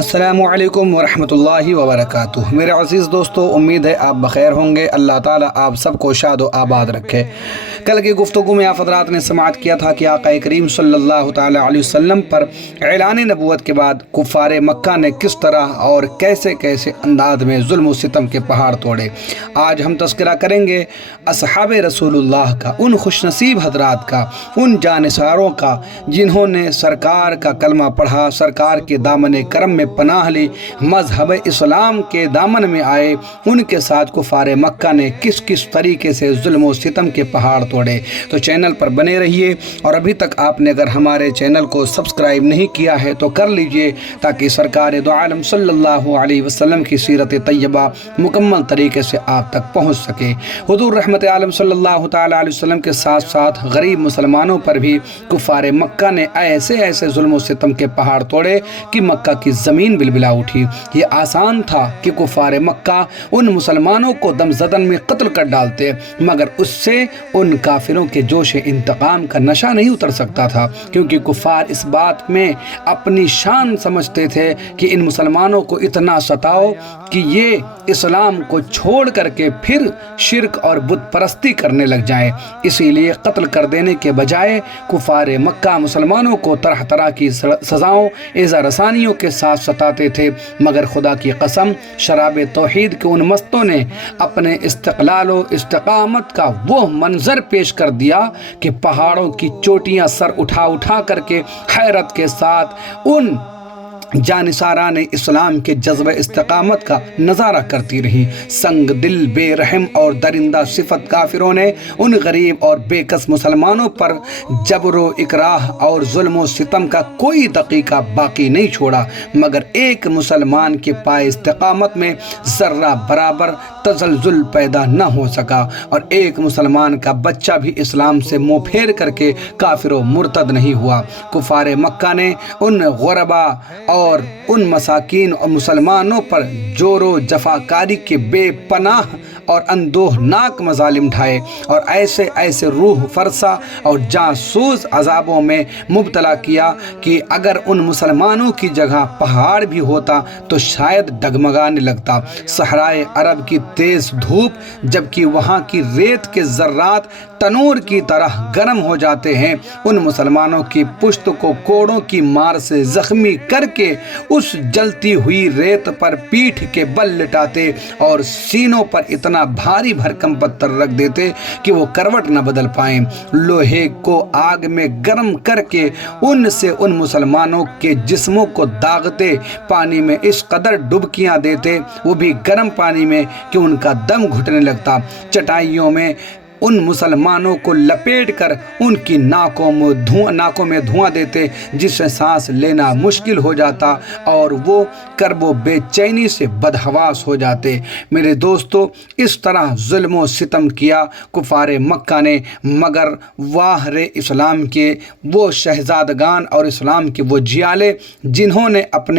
अस्सलामुअलैकुम वरहमतुल्लाहि वबरकातुह। मेरे अज़ीज़ दोस्तों, उम्मीद है आप बख़ैर होंगे। अल्लाह ताला आप सबको शाद व आबाद रखे। कल की गुफ्तगू में आप हज़रात ने समाअत किया था कि आक़ा करीम सल्लल्लाहु तआला अलैहि वसल्लम पर ऐलान नबूवत के बाद कुफ़ार मक्का ने किस तरह और कैसे कैसे अंदाज में जुल्म व सितम के पहाड़ तोड़े। आज हम तज़किरा करेंगे असहाब रसूलुल्लाह का, उन खुशनसीब हज़रात का, उन जानिसारों का जिन्होंने सरकार का कलमा पढ़ा, सरकार के दामन करम में पनाह ली, मज़हब इस्लाम के दामन में आए। उनके साथ कुफ़ार मक्का ने किस किस तरीके से जुल्म व सितम के पहाड़ तोड़े। तो चैनल पर बने रहिए, और अभी तक आपने अगर हमारे चैनल को सब्सक्राइब नहीं किया है तो कर लीजिए, ताकि सरकार दो आलम सल्लल्लाहु अलैहि वसल्लम की सीरत तैयबा मुकम्मल तरीके से आप तक पहुँच सके। हुज़ूर रहमत आलम सल्लल्लाहु तआला अलैहि वसल्लम के साथ साथ गरीब मुसलमानों पर भी कुफ़ार मक्का ने ऐसे ऐसे जुल्म व सितम के पहाड़ तोड़े कि मक्का की ज़मीन बिलबिला उठी। ये आसान था कि कुफ़ार मक्का उन मुसलमानों को दमज़दन में कत्ल कर डालते, मगर उससे उन काफिरों के जोश इंतकाम का नशा नहीं उतर सकता था, क्योंकि कुफ़ार इस बात में अपनी शान समझते थे कि इन मुसलमानों को इतना सताओ कि ये इस्लाम को छोड़ करके फिर शिरक और बुत परस्ती करने लग जाएं। इसीलिए कत्ल कर देने के बजाय कुफ़ार मक्का मुसलमानों को तरह तरह की सज़ाओं, एज़ा रसानियों के साथ सताते थे। मगर खुदा की कसम, शराब तौहीद के उन मस्तों ने अपने इस्तिक़लाल व इस्तिक़ामत का वो मंज़र पेश कर दिया कि पहाड़ों की चोटियां सर उठा उठा करके हैरत के साथ उन जानिसारान इस्लाम के जज्बे इस्तिक़ामत का नज़ारा करती रही। संग दिल, बेरहम और दरिंदा सिफत काफिरों ने उन गरीब और बेकस मुसलमानों पर जबरो इकराह और जुल्म व सितम का कोई दक़ीक़ा बाकी नहीं छोड़ा, मगर एक मुसलमान के पाए इस्तिक़ामत में ज़र्रा बराबर तज़ल्ज़ुल पैदा न हो सका, और एक मुसलमान का बच्चा भी इस्लाम से मुँह फेर करके काफिर व मुर्तद नहीं हुआ। कुफ़ार मक्का ने उन गुरबा और उन मसाकीन और मुसलमानों पर जोरो जफाकारी के बेपनाह और अंदोहनाक मजालिम ढाए, और ऐसे ऐसे रूह फरसा और जासूस अजाबों में मुब्तला किया कि अगर उन मुसलमानों की जगह पहाड़ भी होता तो शायद डगमगाने लगता। सहराए अरब की तेज़ धूप, जबकि वहाँ की रेत के ज़र्रात तनूर की तरह गर्म हो जाते हैं, उन मुसलमानों की पुश्त को कोड़ों की मार से ज़ख्मी करके उस जलती हुई रेत पर पीठ के बल लिटाते और सीनों पर इतना भारी भरकम पत्थर रख देते कि वो करवट न बदल पाएं। लोहे को आग में गर्म करके उनसे उन मुसलमानों के जिस्मों को दागते, पानी में इस कदर डुबकियां देते, वो भी गर्म पानी में, कि उनका दम घुटने लगता। चटाइयों में उन मुसलमानों को लपेट कर उनकी नाकों में धुआं देते, जिससे सांस लेना मुश्किल हो जाता और वो कर्बो बेचैनी से बदहवास हो जाते। मेरे दोस्तों, इस तरह जुल्म व सितम किया कुफ़ार मक्का ने, मगर वाह रे इस्लाम के वो शहजादगान और इस्लाम के वो जियाले जिन्होंने अपने